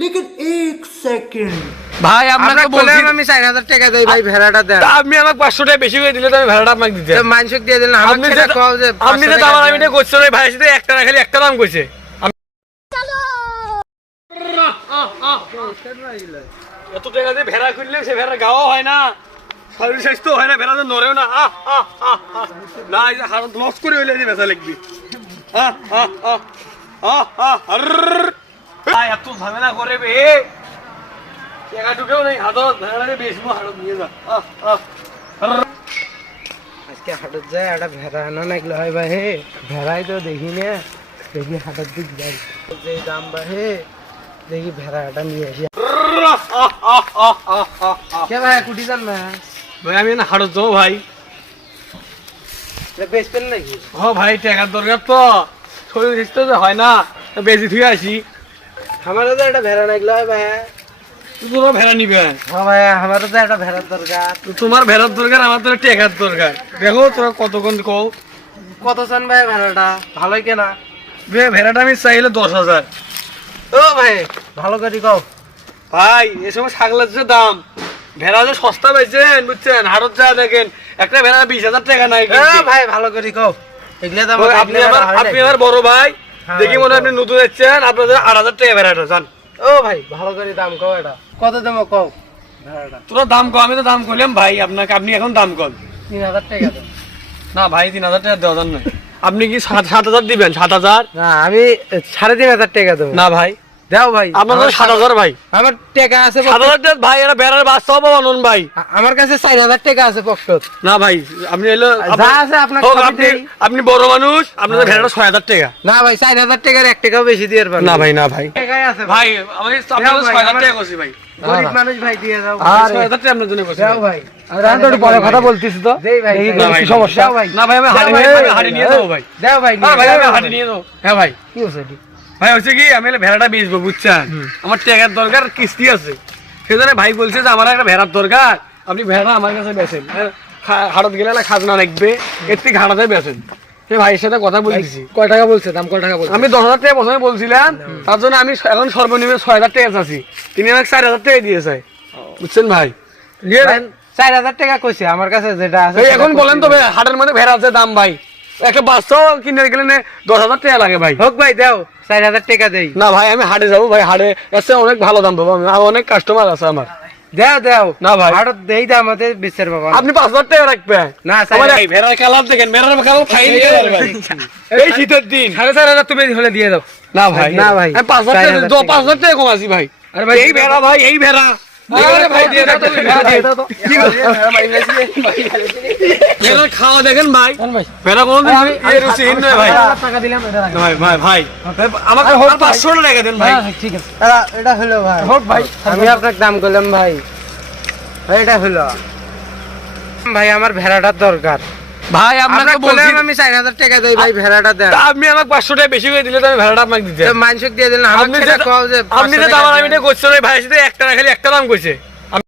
লেকিন এক সেকেন্ড ভাই আপনাকে বললাম আমি 4000 টাকা দেই ভাই ভেড়াটা দেন আপনি আমাকে 500 টাকা বেশি করে দিলে তো আমি ভেড়াটা আপনাকে দিতে তো মানসিক দিয়ে দিলেন যে কও যে আমার আমি কইছো রে ভাই শুধু একটা না খালি একটা দাম কইছে এত টাকা দিয়ে ভেড়া কিনলে সে ভেড়া গাওয়া হয় না শরীর স্বাস্থ্য হয় না ভেড়া তো নড়েও না আহ আহ না এই যে হাড় লস করে হইলে যে আহ আহ আহ আহ আহ এত ঝামেলা করে বে। টাকা ঢুকেও নেই হাতত ভেড়াটাকে বেচবো হাতত নিয়ে যা। আহ, আহ, আররর। আজকে হাটত যায় একটা ভেড়া আনা নাগলে হয় ভাই হে। ভেড়াই তো দেখি না দেখি হাটের দিক যাই যে দাম বা হে দেখি ভেড়াটা নিয়ে আসি। আহ, আহ, আহ, আহ, আহ, আহ, আহ। কে ভাই কুটি যান না? ভাই আমি না হাড়ত যাব ভাই। বেচবেন নাকি? ও ভাই টাকার দরকার তো। শরীর হয় না বেশি ধুয়ে আসি। আমারও তো একটা ভেড়া নাগলে হয় ভাই তো তোরা ভেড়া নিবে হ্যাঁ ভাই আমারও তো একটা ভেড়ার দরকার তোমার ভেড়ার দরকার আমার তো টাকার দরকার দেখো তোরা কতক্ষণ কও কত চান ভাই ভেড়াটা ভালোই কেনা ভেড়াটা আমি চাইলে দশ হাজার ও ভাই ভালো করে কও ভাই এ সময় ছাগলের যে দাম ভেড়া যে সস্তা পাইছেন বুঝছেন হাটত যা দেখেন একটা ভেড়া বিশ হাজার টাকা নাই ভাই ভালো করে কও এগুলো তো আপনি আমার আপনি আমার বড় ভাই দেখি মনে হয় আপনি নতুন যাচ্ছেন আপনাদের আট হাজার টাকা ভেড়াটা যান ও ভাই ভালো করে দাম কও এটা। কত দাম কও? তোরা দাম কম আমি তো দাম করলাম ভাই আপনাকে আপনি এখন দাম কম তিন হাজার টাকা দাম না ভাই তিন হাজার টাকা দেওয়া যান না আপনি কি সাত সাত হাজার দিবেন? সাত হাজার? না আমি সাড়ে তিন হাজার টাকা দেবো। না ভাই। দাও ভাই। আপনার সাত হাজার ভাই। আমার টাকা আছে সাত হাজার ভাই এটা বেড়ার বাচ্চাও পাবো নন ভাই। আমার কাছে চার হাজার টাকা আছে পক্ষত না ভাই আপনি এলো যা আছে আপনার আপনি আপনি বড় মানুষ আপনাদের ভেড়াটা ছয় হাজার টাকা। না ভাই চার হাজার টাকার এক টাকাও বেশি দিয়ে পারবেন না ভাই না ভাই। টাকাই আছে ভাই। আমি আপনাদের ছয় হাজার টাকা করছি ভাই। গরিব মানুষ ভাই দিয়ে দাও। ছয় হাজার টাকা আপনার জন্য করছি দাও ভাই। পরে কথা বলতেছি তো। কি সমস্যা। না ভাই আমি হাড়ি নিয়ে- হাড়ি। যাব ভাই। দাও ভাই ভাই আমি দাও নিয়ে যাব। হ্যাঁ ভাই। কি হচ্ছে? ভাই হচ্ছে কি আমি ভেড়াটা বেচবো বুঝছেন? আমার টাকার দরকার কিস্তি আছে। সেজন্য ভাই বলছে যে আমার একটা ভেড়ার দরকার। আপনি ভেড়া আমার কাছে বেচেন। হাটত গেলে না খাজনা লাগবে এর থেকে হাটাতে বেচেন। সে ভাইয়ের সাথে কথা বলতেছি কয় টাকা বলছে? দাম কয় টাকা বলছে? আমি দশ হাজার টাকা প্রথমে বলছিলাম তার জন্য আমি এখন সর্বনিম্ন ছয় হাজার টাকা চাচ্ছি। তিনি আমাকে চার হাজার টাকা দিয়েছে। বুঝছেন ভাই? দিয়ে দেন। চার হাজার টাকা কইছে আমার কাছে যেটা আছে এখন বলেন তো। হাটের মধ্যে ভেড়া আছে দাম ভাই। একটা বাচ্চাও কিনে গেলে দশ হাজার টাকা লাগে ভাই। হোক ভাই দাও চার হাজার টাকা দেই। না ভাই আমি হাটে যাব ভাই হাটে এসে অনেক ভালো দাম পাবো আমি। অনেক কাস্টমার আছে আমার। দাও দাও। না ভাই। হাটত দেই দাম আমাদের বিচার বাবা আপনি পাঁচ হাজার টাকা রাখবেন না, আমার এই ভেড়ার কালার দেখেন ভেড়ার কালার এই শীতের দিন। হাজার তুমি হলে দিয়ে দাও। না ভাই। না ভাই। আমি পাঁচ হাজার চার টাকা হাজার দো টাকা। কম ভাই। আরে ভাই, এই ভেড়া ভাই এই ভেড়া। খাওয়া দেখেন ভাই কোনোদিন ভাই এটা ভাই ভাই ভাই আমাকে পাঁচশো টাকা দেন ভাই ঠিক আছে এটা- এটা হলো ভাই হোক ভাই আমি আপনাকে দাম করলাম ভাই ভাই, এটা হলো ভাই আমার ভেড়াটার দরকার ভাই আপনাকে বললাম আমি চার হাজার টাকা দেই ভাই ভেড়াটা দেন। আমি আপনি আমাকে পাঁচশো টাকা বেশি করে দিলে তো আমি ভেড়াটা আপনাকে দিতে। তো মানসিক দিয়ে দিলেন আপনি যে আপনি যে দাম আমি ভাইয়ের সাথে একটা না খালি একটা দাম কইছে।